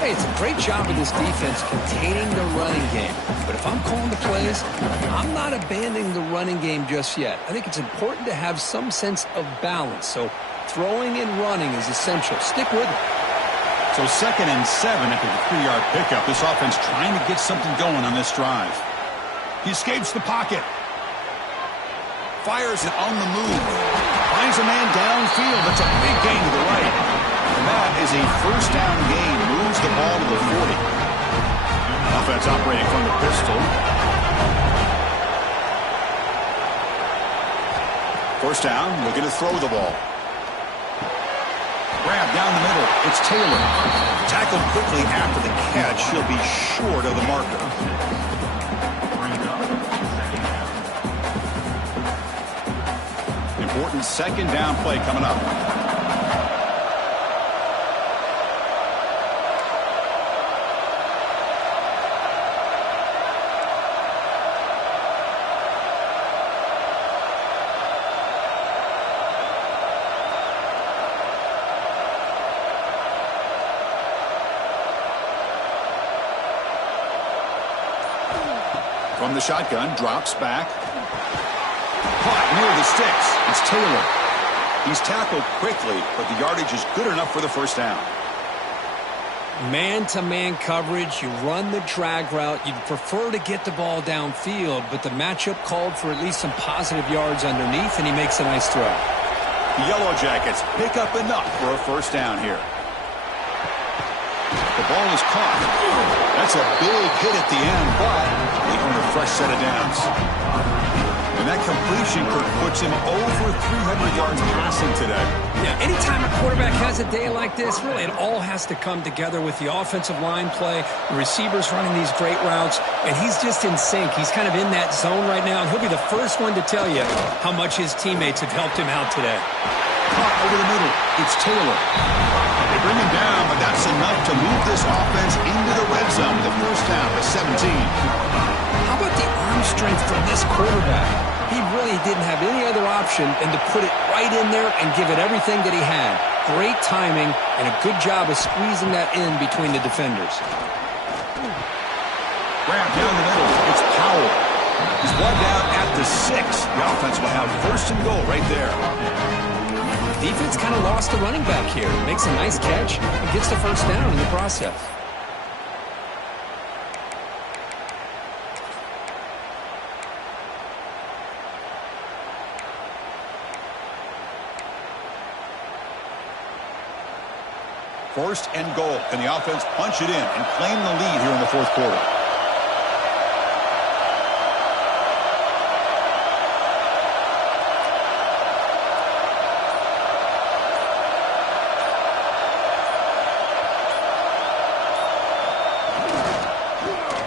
Hey, it's a great job of this defense containing the running game. But if I'm calling the plays, I'm not abandoning the running game just yet. I think it's important to have some sense of balance. So throwing and running is essential. Stick with it. So 2nd and 7 after the 3-yard pickup. This offense trying to get something going on this drive. He escapes the pocket. Fires it on the move. Finds a man downfield. That's a big gain to the right. And that is a first down gain. Moves the ball to the 40. Offense operating from the pistol. First down, looking to throw the ball. Grab down the middle. It's Taylor. Tackled quickly after the catch. He'll be short of the marker. Important second down play coming up. From the shotgun, drops back. Caught near the sticks. It's Taylor. He's tackled quickly, but the yardage is good enough for the first down. Man-to-man coverage, you run the drag route. You'd prefer to get the ball downfield, but the matchup called for at least some positive yards underneath, and he makes a nice throw. The Yellow Jackets pick up enough for a first down here. The ball is caught. That's a big hit at the end, but they earn a fresh set of downs. And that completion, Kirk, puts him over 300 yards passing today. Yeah, anytime a quarterback has a day like this, really it all has to come together with the offensive line play, the receivers running these great routes, and he's just in sync. He's kind of in that zone right now, and he'll be the first one to tell you how much his teammates have helped him out today. Caught over the middle. It's Taylor. They bring him down, but that's enough to move this offense into the red zone. The first down to 17. How about the arm strength from this quarterback? He really didn't have any other option than to put it right in there and give it everything that he had. Great timing and a good job of squeezing that in between the defenders. Grab down the middle. It's Powell. He's one down at the 6. The offense will have first and goal right there. Defense kind of lost the running back here. Makes a nice catch and gets the first down in the process. First and goal. Can the offense punch it in and claim the lead here in the fourth quarter?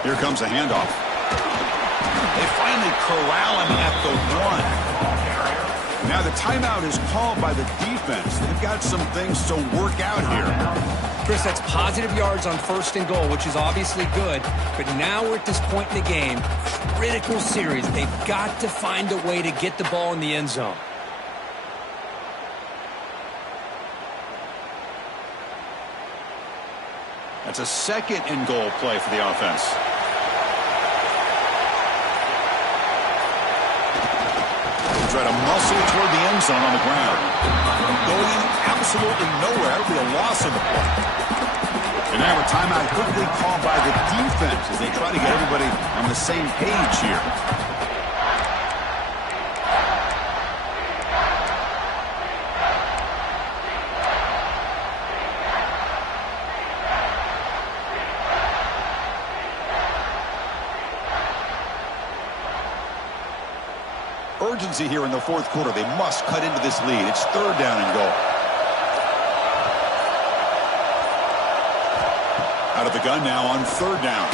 Here comes a handoff. They finally corral him at the 1. Now the timeout is called by the defense. They've got some things to work out here. Chris, that's positive yards on first and goal, which is obviously good. But now we're at this point in the game, critical series. They've got to find a way to get the ball in the end zone. That's a second and goal play for the offense. try to muscle toward the end zone on the ground. Going absolutely nowhere. It'll be a loss of the play. And now a timeout quickly called by the defense as they try to get everybody on the same page here. Urgency here in the fourth quarter. They must cut into this lead. It's third down and goal. Out of the gun now on third down.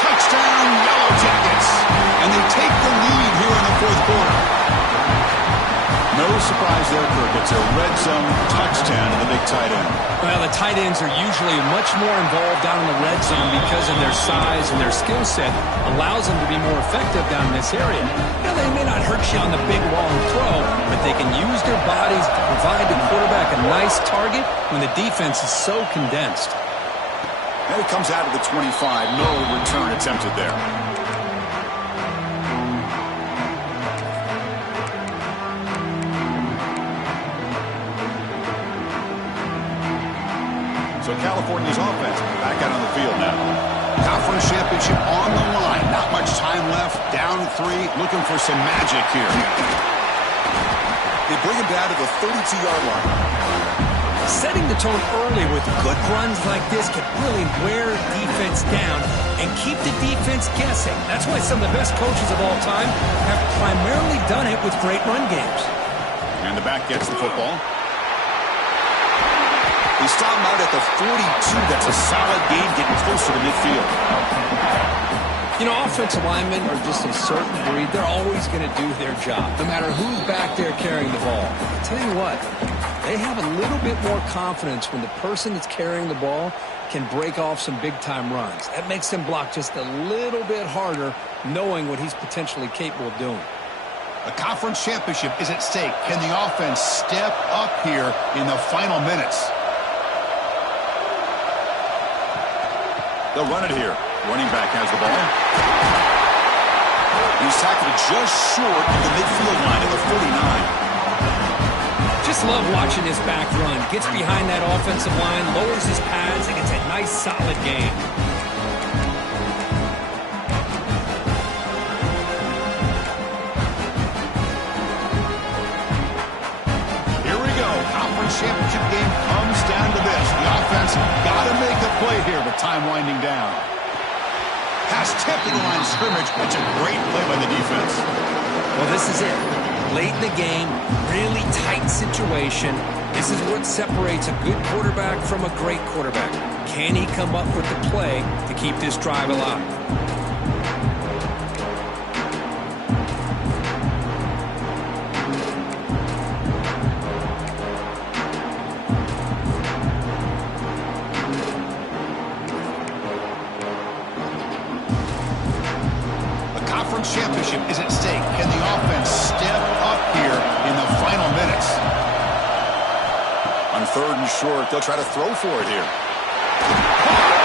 Touchdown, Yellow Jackets. And they take the lead here in the fourth quarter. No surprise there, Kirk. It's a red zone touchdown to the big tight end. Well, the tight ends are usually much more involved down in the red zone because of their size and their skill set allows them to be more effective down in this area. Now, they may not hurt you on the big long throw, but they can use their bodies to provide the quarterback a nice target when the defense is so condensed. And it comes out of the 25. No return attempted there. So California's offense back out on the field now. Conference championship on the line. Not much time left. Down 3. Looking for some magic here. They bring him down to the 32-yard line. Setting the tone early with good runs like this can really wear defense down and keep the defense guessing. That's why some of the best coaches of all time have primarily done it with great run games. And the back gets the football. He stopped him out at the 42. That's a solid gain, getting closer to midfield. You know, offensive linemen are just a certain breed. They're always going to do their job, no matter who's back there carrying the ball. I'll tell you what, they have a little bit more confidence when the person that's carrying the ball can break off some big-time runs. That makes them block just a little bit harder, knowing what he's potentially capable of doing. A conference championship is at stake. Can the offense step up here in the final minutes? They'll run it here. Running back has the ball. He's tackled just short of the midfield line at the 49. Just love watching this back run. Gets behind that offensive line, lowers his pads, and gets a nice solid gain. Here we go. Conference championship game comes down to this. The offense got to make a play here, but time winding down. Pass tipped to the line of scrimmage. That's a great play by the defense. Well, this is it. Late in the game, really tight situation. This is what separates a good quarterback from a great quarterback. Can he come up with the play to keep this drive alive? Championship is at stake. Can the offense step up here in the final minutes? On third and short, they'll try to throw for it here.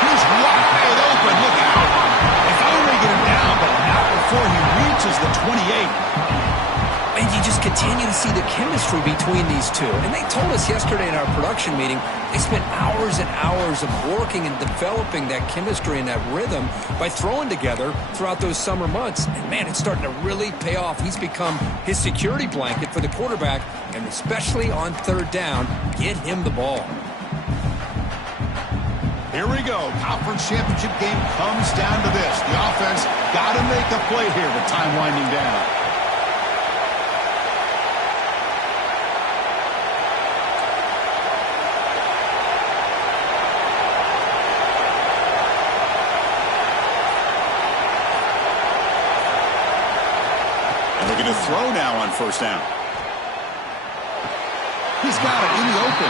He's wide open. Look out. They finally get him down, but not before he reaches the 28. And you just continue to see the chemistry between these two. And they told us yesterday in our production meeting, they spent hours and hours of working and developing that chemistry and that rhythm by throwing together throughout those summer months. And, man, it's starting to really pay off. He's become his security blanket for the quarterback, and especially on third down, get him the ball. Here we go. Conference championship game comes down to this. The offense got to make a play here with time winding down. Looking to throw now on first down. He's got it in the open.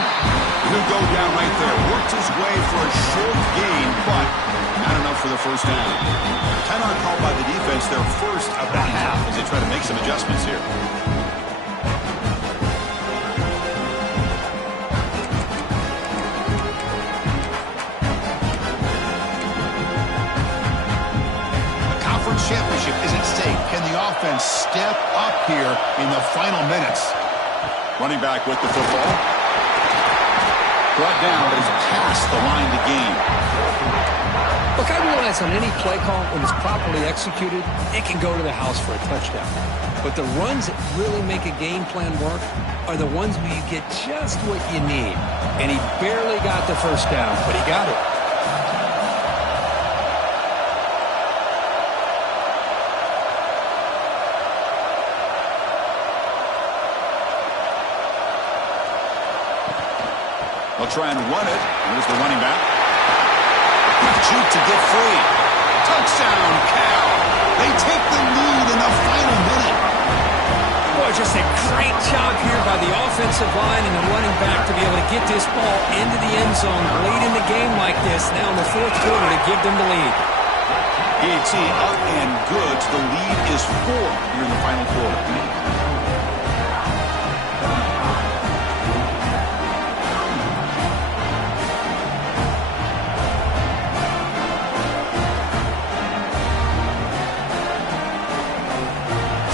He'll go down right there. Worked his way for a short gain, but not enough for the first down. Timeout called by the defense, their first of the half, as they try to make some adjustments here. Championship is at stake. Can the offense step up here in the final minutes. Running back with the football. Brought down, but he's past the line to gain. Look, I realize on any play call, when it's properly executed, it can go to the house for a touchdown. But the runs that really make a game plan work are the ones where you get just what you need. And he barely got the first down, but he got it. They'll try and run it. Here's the running back. Juke to get free. Touchdown, Cal. They take the lead in the final minute. Boy, just a great job here by the offensive line and the running back to be able to get this ball into the end zone late in the game like this, now in the fourth quarter, to give them the lead. PAT up and good. The lead is 4 here in the final quarter.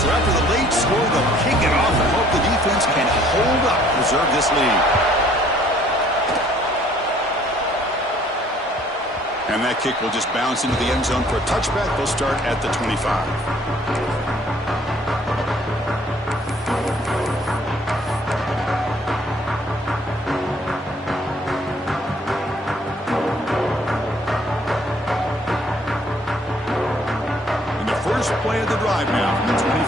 After the late score, they'll kick it off and hope the defense can hold up, preserve this lead. And that kick will just bounce into the end zone for a touchback. They'll start at the 25. First play of the drive now from the 25.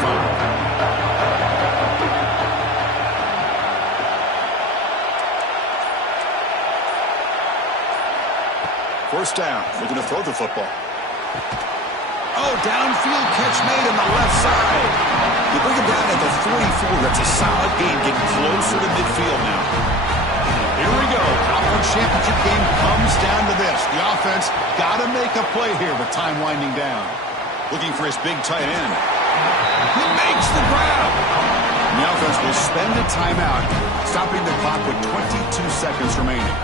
First down, looking to throw the football. Oh, downfield catch made on the left side. You bring him down at the 44. That's a solid gain, getting closer to midfield now. Here we go. Conference championship game comes down to this. The offense got to make a play here with time winding down. Looking for his big tight end. He makes the grab. And the offense will spend a timeout, stopping the clock with 22 seconds remaining.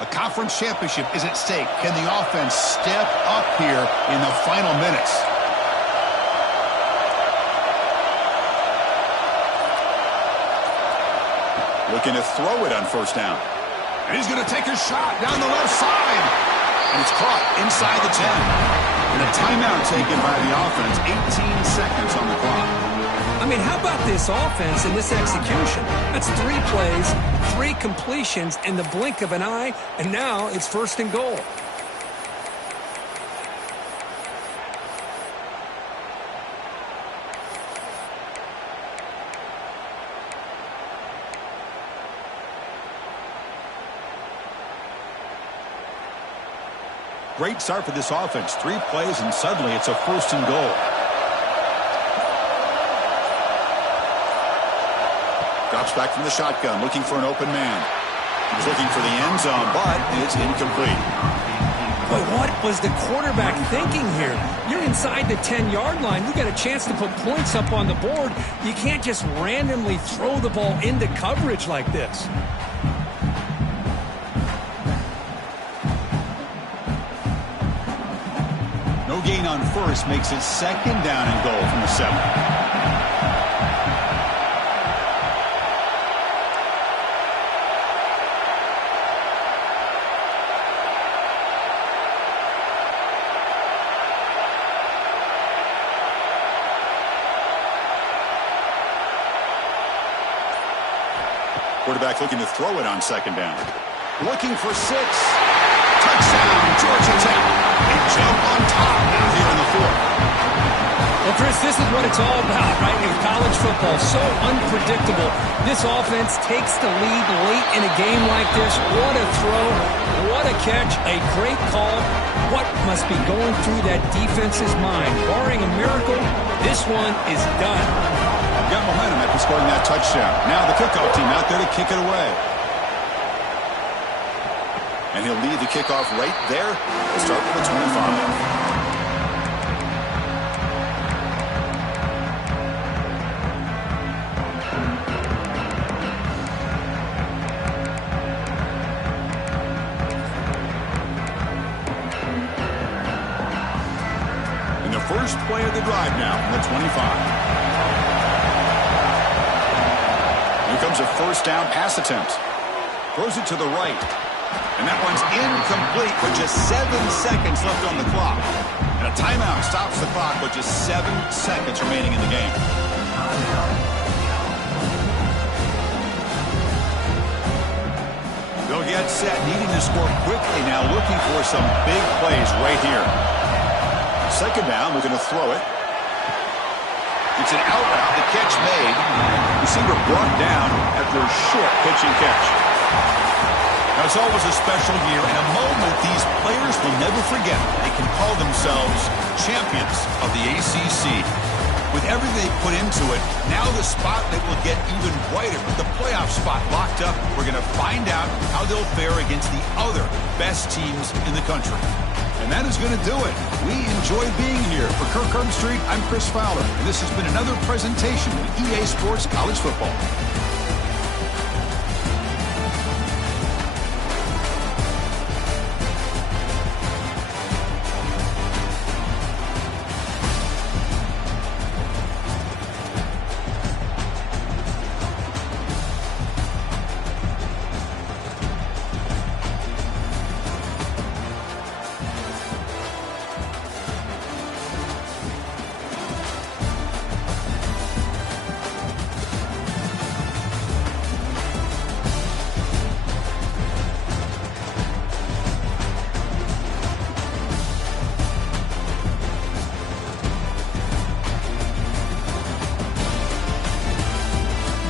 A conference championship is at stake. Can the offense step up here in the final minutes? Looking to throw it on first down. And he's going to take a shot down the left side. And it's caught inside the 10. And a timeout taken by the offense. 18 seconds on the clock. I mean, how about this offense and this execution? That's 3 plays, 3 completions in the blink of an eye, and now it's first and goal. Great start for this offense. 3 plays, and suddenly it's a first and goal. Drops back from the shotgun, looking for an open man. He was looking for the end zone, but it's incomplete. But what was the quarterback thinking here? You're inside the 10-yard line. You got a chance to put points up on the board. You can't just randomly throw the ball into coverage like this. No gain on first makes it second down and goal from the 7. Quarterback looking to throw it on second down. Looking for 6. Touchdown, Georgia Tech. They jump on top now here in the 4th. Well, Chris, this is what it's all about, right? In college football, so unpredictable. This offense takes the lead late in a game like this. What a throw. What a catch. A great call. What must be going through that defense's mind? Barring a miracle, this one is done. Got momentum after scoring that touchdown. Now the kickoff team out there to kick it away. And he'll lead the kickoff right there. We'll start with the 25. first play of the drive now from the 25. Here comes a first down pass attempt. Throws it to the right. And that one's incomplete with just 7 seconds left on the clock. And a timeout stops the clock with just 7 seconds remaining in the game. They'll get set, needing to score quickly now, looking for some big plays right here. Second down, we're going to throw it. It's an out route, the catch made. Receiver brought down after a short pitching catch. Now, it's always a special year and a moment these players will never forget. They can call themselves champions of the ACC. With everything they put into it, now the spotlight will get even brighter. With the playoff spot locked up, we're going to find out how they'll fare against the other best teams in the country. And that is going to do it. We enjoy being here. For Kirk Street, I'm Chris Fowler, and this has been another presentation of EA Sports College Football.